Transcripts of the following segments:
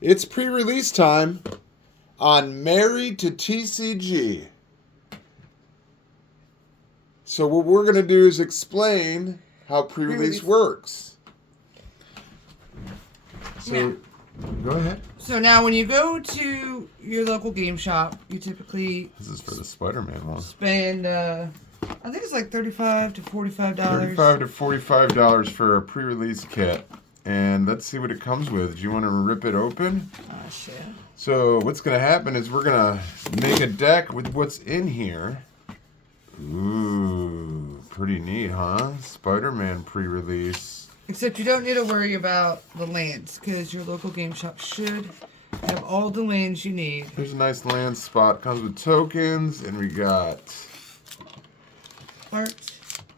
It's pre-release time on Married to TCG. So what we're going to do is explain how pre-release works. So, yeah. Go ahead. So now when you go to your local game shop, you typically... This is for the Spiderman one. Spend, I think it's like $35 to $45. $35 to $45 for a pre-release kit. And let's see what it comes with. Do you want to rip it open? Oh, shit. So what's going to happen is we're going to make a deck with what's in here. Ooh, pretty neat, huh? Spider-Man pre-release. Except you don't need to worry about the lands, because your local game shop should have all the lands you need. There's a nice land spot. Comes with tokens, and we got... Art.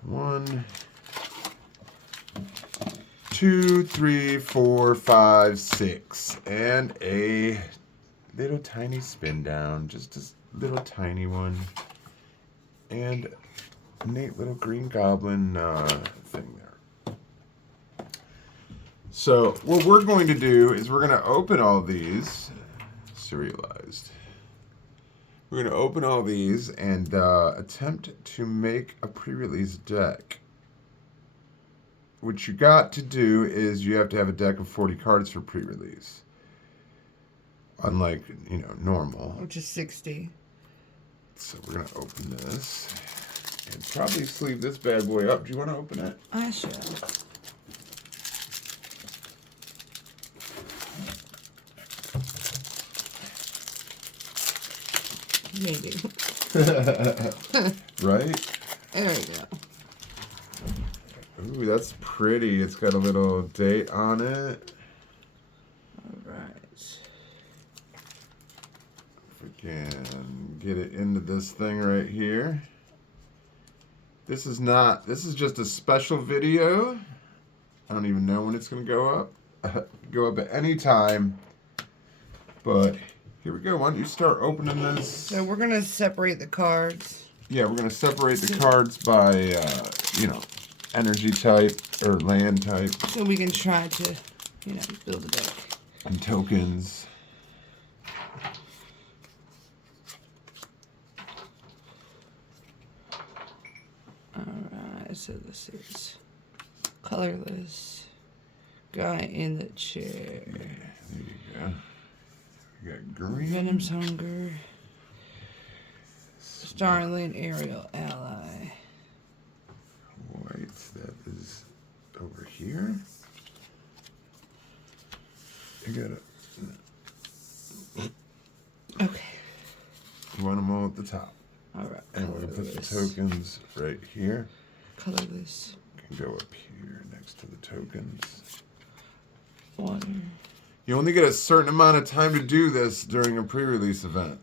1, 2, 3, 4, 5, 6. And a little tiny spin down. Just a little tiny one. And a neat little green goblin thing there. So what we're going to do is we're going to open all these serialized. We're going to open all these and attempt to make a pre-release deck. What you got to do is you have to have a deck of 40 cards for pre-release. Unlike, normal. Which is 60. So we're going to open this and probably sleeve this bad boy up. Do you want to open it? I should. Maybe. Right? There we go. Ooh, that's pretty. It's got a little date on it. Alright. If we can get it into this thing right here. This is just a special video. I don't even know when it's going to go up. Go up at any time. But here we go. Why don't you start opening this? So we're going to separate the cards. Yeah, we're going to separate the cards by, energy type or land type. So we can try to, build a deck. And tokens. Alright, so this is colorless. Guy in the chair. Yeah, there you go. We got green. Venom's Hunger. Starling Aerial Ally. White, that is over here. You got it. Okay. You want them all at the top. Alright. And we're going to put the tokens right here. Colorless. Can go up here next to the tokens. Water. You only get a certain amount of time to do this during a pre-release event.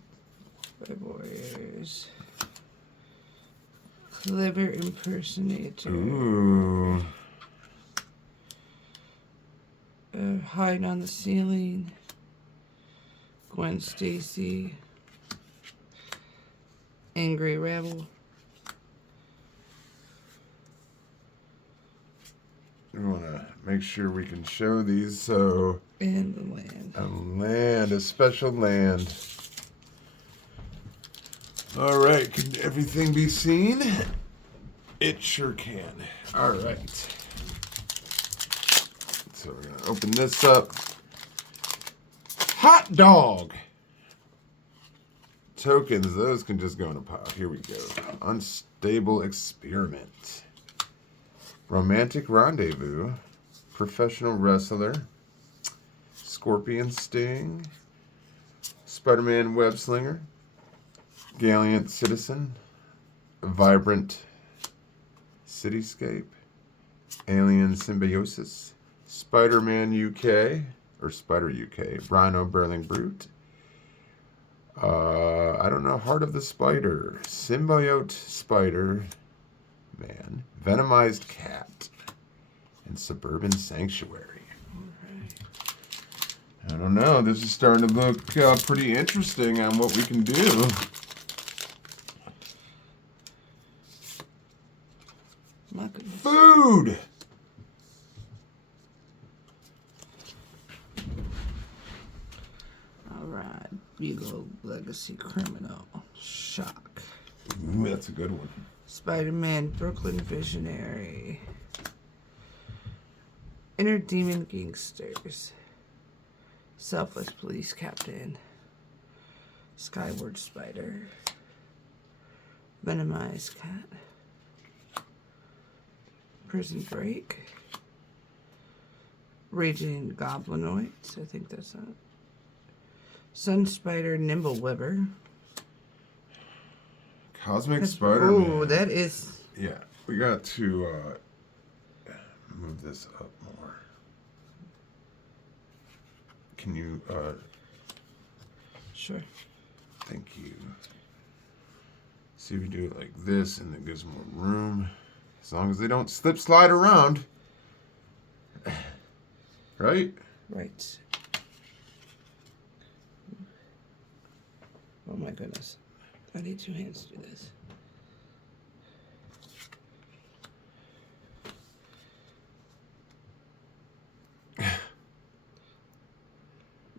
Web Warriors. Clever Impersonator. Ooh. Hiding on the Ceiling. Gwen Stacy. Angry Rebel. We want to make sure we can show these, so... And the land. A special land. All right, can everything be seen? It sure can. All right. So we're going to open this up. Hot dog! Tokens, those can just go in a pile. Here we go. Unstable Experiment. Romantic Rendezvous. Professional Wrestler. Scorpion Sting. Spider-Man Web Slinger. Gallant Citizen. Vibrant Cityscape. Alien Symbiosis. Spider-Man UK. Or Spider UK. Rhino Burling Brute. I don't know. Heart of the Spider. Symbiote Spider Man. Venomized Cat. And Suburban Sanctuary. I don't know. This is starting to look pretty interesting on what we can do. My goodness. Food! Alright. Beagle Legacy Criminal. Shock. Ooh, that's a good one. Spider-Man Brooklyn Visionary. Inner Demon Gangsters. Selfless Police Captain. Skyward Spider. Venomized Cat. Prison Break. Raging Goblinoids. I think that's that. Sun Spider Nimblewebber. Cosmic Spider-Man. Oh, that is... Yeah, we got to move this up more. Can you... Sure. Thank you. See if we do it like this and it gives more room. As long as they don't slide around. Right? Right. Oh my goodness. I need 2 hands to do this.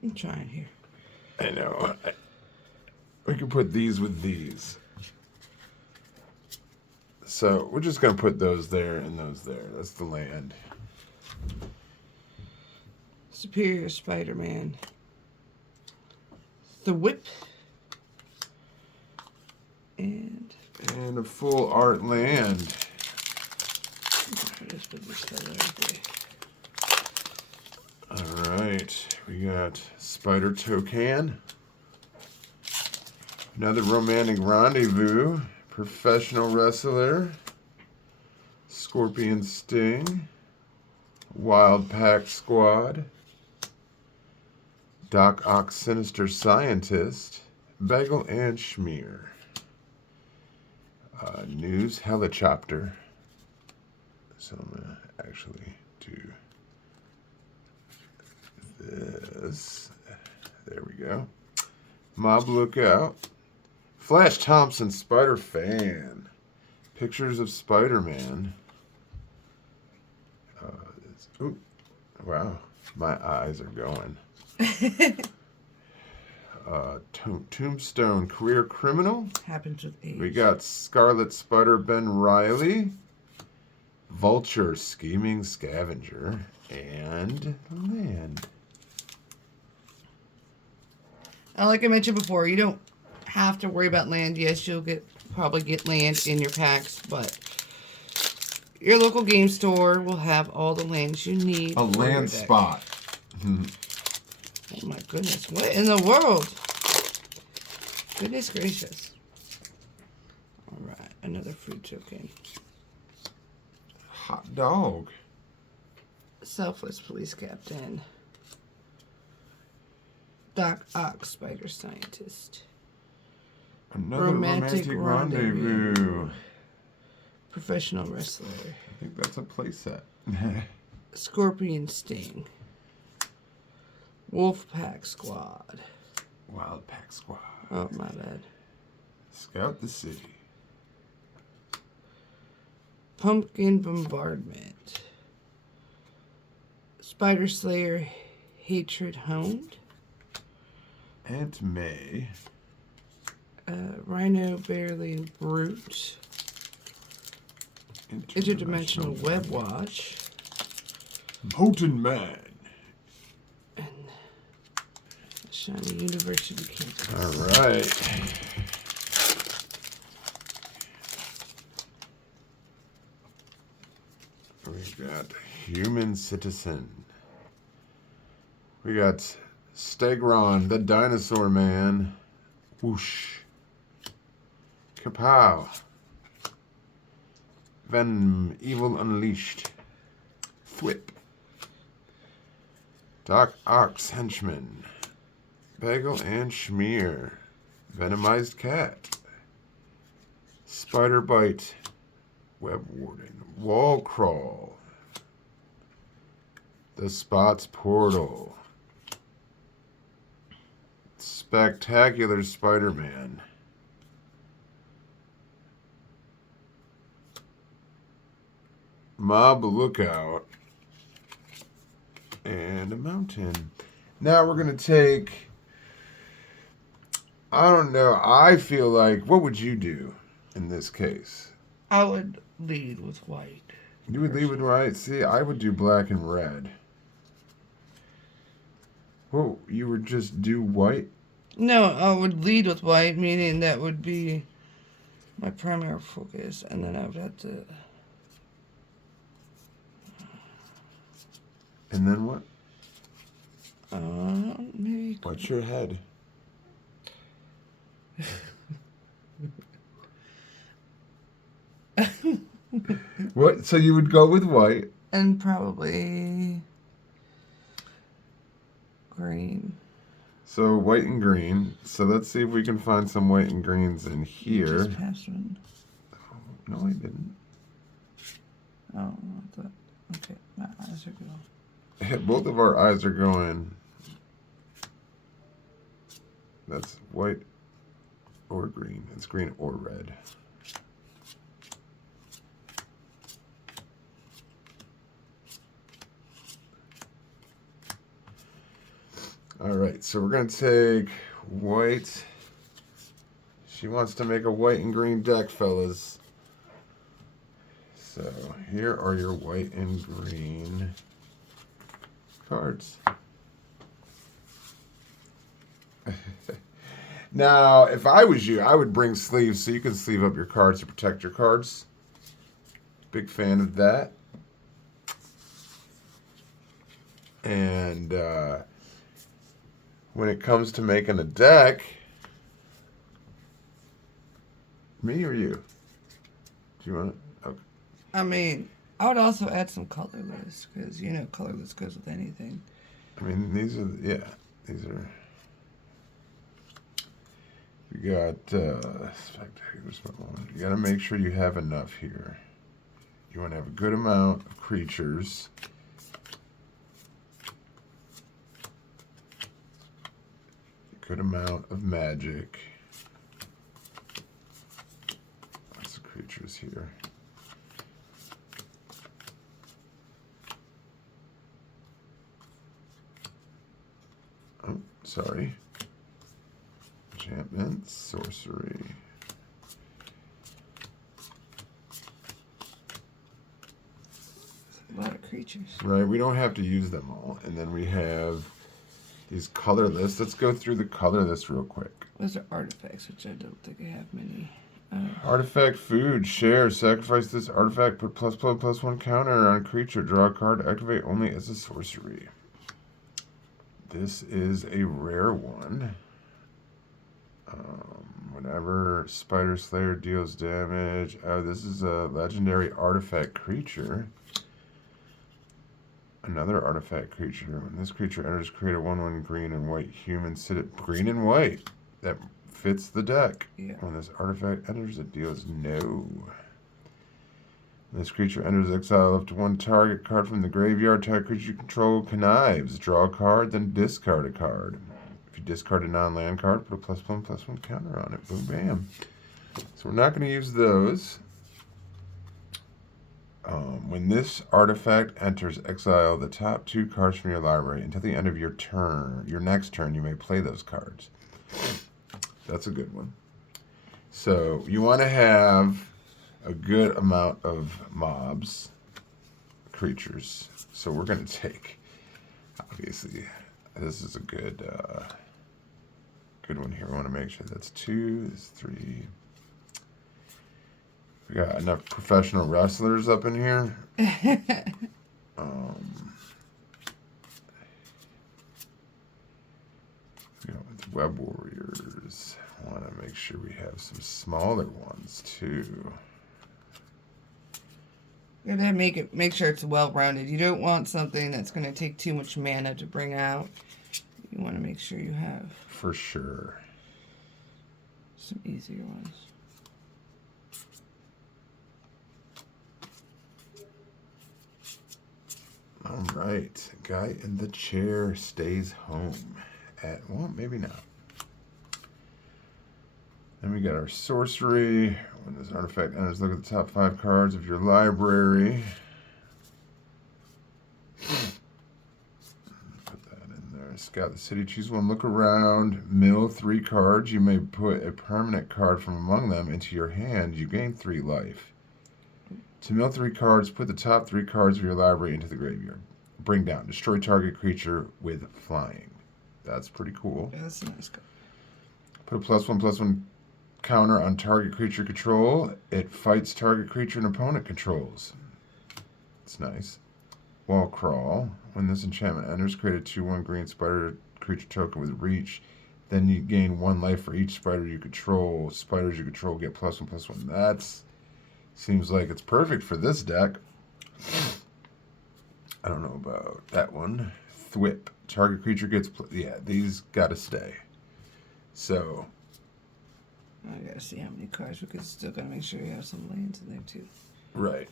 I'm trying here. I know. We can put these with these. So we're just going to put those there and those there. That's the land. Superior Spider-Man. The Whip. And a full art land. just put this color right there. All right. We got Spider Toucan. Another Romantic Rendezvous. Professional Wrestler. Scorpion Sting. Wild Pack Squad. Doc Ock Sinister Scientist. Bagel and Schmear. News Helicopter. So I'm going to actually do this. There we go. Mob Lookout. Flash Thompson Spider Fan. Pictures of Spider-Man. Ooh, wow, my eyes are going. Tombstone Career Criminal. Happens with age. We got Scarlet Spider Ben Riley. Vulture Scheming Scavenger. And Land. Like I mentioned before, you don't have to worry about land. Yes, you'll probably get land in your packs, but your local game store will have all the lands you need. A land spot. Oh my goodness. What in the world? Goodness gracious. Alright, another free token. Hot dog. Selfless Police Captain. Doc Ock Spider Scientist. Another romantic rendezvous. Professional Wrestler. I think that's a playset. Scorpion Sting. Wolfpack Squad. Wild Pack Squad. Oh, my bad. Scout the City. Pumpkin Bombardment. Spider Slayer Hatred Honed. Aunt May. Rhino Barely Brute. Interdimensional Web Watch. Molten Man. And Shiny University Campus. All right. We got Human Citizen. We got Stegron, the Dinosaur Man. Whoosh. Kapow. Venom, Evil Unleashed. Thwip. Doc Ock's Henchman. Bagel and Schmear. Venomized Cat. Spider Bite. Web Warden. Wall Crawl. The Spots Portal. Spectacular Spider-Man. Mob Lookout. And a mountain. Now we're going to take I don't know. I feel like, what would you do in this case? I would lead with white. You would lead with white? See, I would do black and red. Whoa, you would just do white? No, I would lead with white, meaning that would be my primary focus, and then I would have to... And then what? Maybe... What's your head? What? So you would go with white? And probably... green. So white and green. So let's see if we can find some white and greens in here. You just passed one. Oh, no, I didn't. Oh, okay. My eyes are going. Both of our eyes are going. That's white or green. It's green or red. All right, so we're going to take white. She wants to make a white and green deck, fellas. So here are your white and green cards. Now, if I was you, I would bring sleeves so you can sleeve up your cards to protect your cards. Big fan of that. And when it comes to making a deck, me or you? Do you want it? Okay. I mean, I would also add some colorless, because, you know, colorless goes with anything. I mean, these are, yeah, these are. You got spectators. You got to make sure you have enough here. You want to have a good amount of creatures. A good amount of magic. Lots of creatures here. Oh, sorry. Enchantment, sorcery. A lot of creatures. Right, we don't have to use them all. And then we have these colorless. Let's go through the colorless real quick. Those are artifacts, which I don't think I have many. Artifact food, share, sacrifice this artifact, put +++1 counter on creature, draw a card, activate only as a sorcery. This is a rare one. Whenever Spider Slayer deals damage, this is a legendary artifact creature. Another artifact creature. When this creature enters, create a 1/1 green and white human. Sit it green and white. That fits the deck. Yeah. When this artifact enters, it deals no. When this creature enters, exile up to one target card from the graveyard. Target creature you control connives. Draw a card, then discard a card. If you discard a non-land card, put a +1/+1 counter on it. Boom, bam. So we're not going to use those. When this artifact enters, exile the top 2 cards from your library until the end of your turn. Your next turn, you may play those cards. That's a good one. So you want to have a good amount of mobs, creatures. So we're going to take, obviously, this is a good one here. We want to make sure that's 2, that's 3. We got enough professional wrestlers up in here. With web warriors, I want to make sure we have some smaller ones too. You gotta make sure it's well rounded. You don't want something that's gonna take too much mana to bring out. You want to make sure you have for sure some easier ones. All right, guy in the chair stays home at, well, maybe not. Then we got our sorcery. When this artifact enters, look at the top 5 cards of your library. Put that in there. Scout the city. Choose one. Look around. Mill 3 cards. You may put a permanent card from among them into your hand. You gain 3 life. To mill 3 cards, put the top 3 cards of your library into the graveyard. Bring down. Destroy target creature with flying. That's pretty cool. Yeah, that's a nice card. Put a +1/+1 counter on target creature control. It fights target creature and opponent controls. It's nice. Wall Crawl. When this enchantment enters, create a 2/1 green spider creature token with reach. Then you gain 1 life for each spider you control. Spiders you control get +1/+1. That's seems like it's perfect for this deck. I don't know about that one. Thwip. Target creature gets... yeah, these gotta stay. So... I gotta see how many cards, because still gotta make sure you have some lands in there too. Right.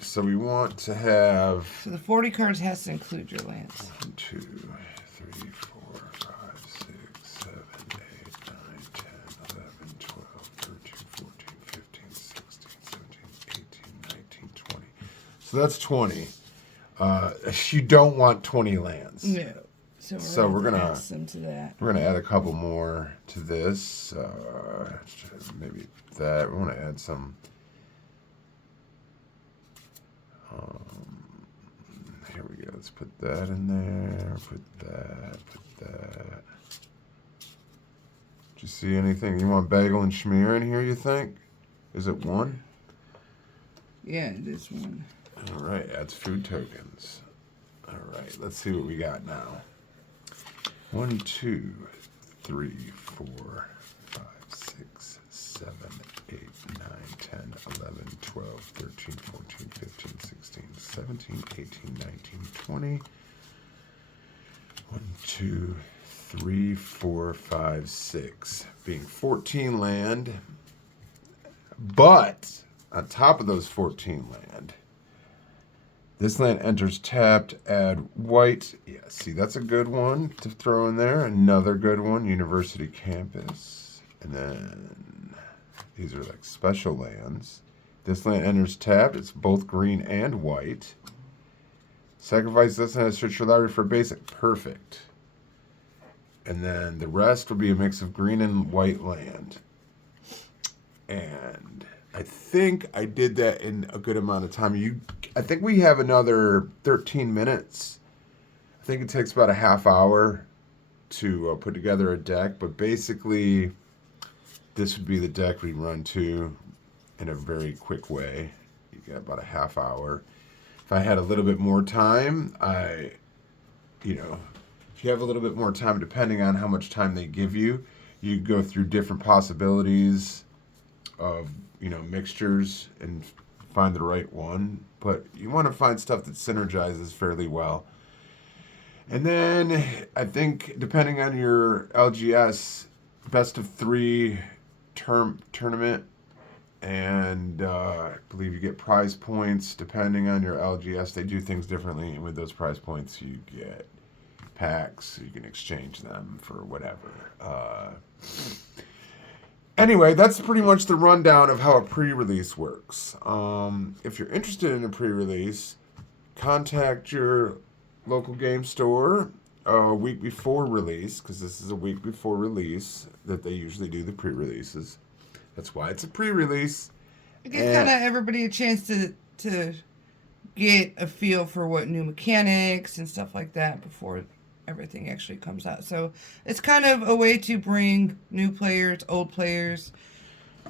So we want to have... So the 40 cards has to include your lands. 1, 2, 3, 4, 5, 6, 7, 8, 9, 10, 11, 12, 13, 14, 15, 16, 17, 18, 19, 20. So that's 20. You don't want 20 lands. No. So we're gonna add some to that. We're gonna add a couple more to this. Maybe that. We want to add some. Here we go. Let's put that in there. Put that. Put that. Did you see anything? You want bagel and schmear in here? You think? Is it 1? Yeah, it is 1. All right. Adds food tokens. All right. Let's see what we got now. 1, 2, 3, 4, 5, 6, 7, 8, 9, 10, 11, 12, 13, 14, 15, 16, 17, 18, 19, 20. 1, 2, 3, 4, 5, 6. Being 14 land. But on top of those 14 land, this land enters tapped, add white. Yeah, see, that's a good one to throw in there. Another good one, University Campus. And then these are like special lands. This land enters tapped. It's both green and white. Sacrifice this land, search your library for basic. Perfect. And then the rest will be a mix of green and white land. And I think I did that in a good amount of time. I think we have another 13 minutes. I think it takes about a half hour to put together a deck. But basically, this would be the deck we run to in a very quick way. You got about a half hour. If I had a little bit more time, if you have a little bit more time, depending on how much time they give you, you go through different possibilities of mixtures and find the right one. But you want to find stuff that synergizes fairly well. And then I think depending on your LGS, best of 3 tournament, and I believe you get prize points depending on your LGS. They do things differently, and with those prize points you get packs, so you can exchange them for whatever. Anyway, that's pretty much the rundown of how a pre-release works. If you're interested in a pre-release, contact your local game store a week before release, because this is a week before release that they usually do the pre-releases. That's why it's a pre-release. It gives kind of everybody a chance to get a feel for what new mechanics and stuff like that before everything actually comes out. So it's kind of a way to bring new players, old players,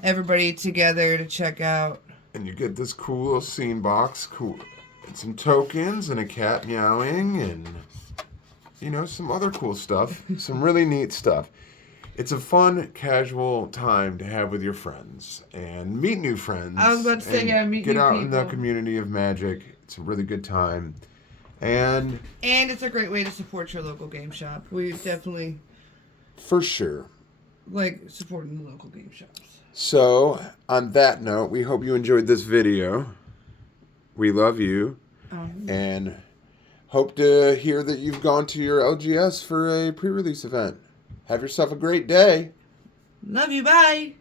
everybody together to check out. And you get this cool little scene box, cool, and some tokens and a cat meowing and some other cool stuff, some really neat stuff. It's a fun, casual time to have with your friends and meet new friends. I was about to say, yeah, meet new people. Get out in the community of Magic. It's a really good time. And it's a great way to support your local game shop. We definitely, for sure, like supporting the local game shops. So, on that note, we hope you enjoyed this video. We love you. And hope to hear that you've gone to your LGS for a pre-release event. Have yourself a great day. Love you. Bye.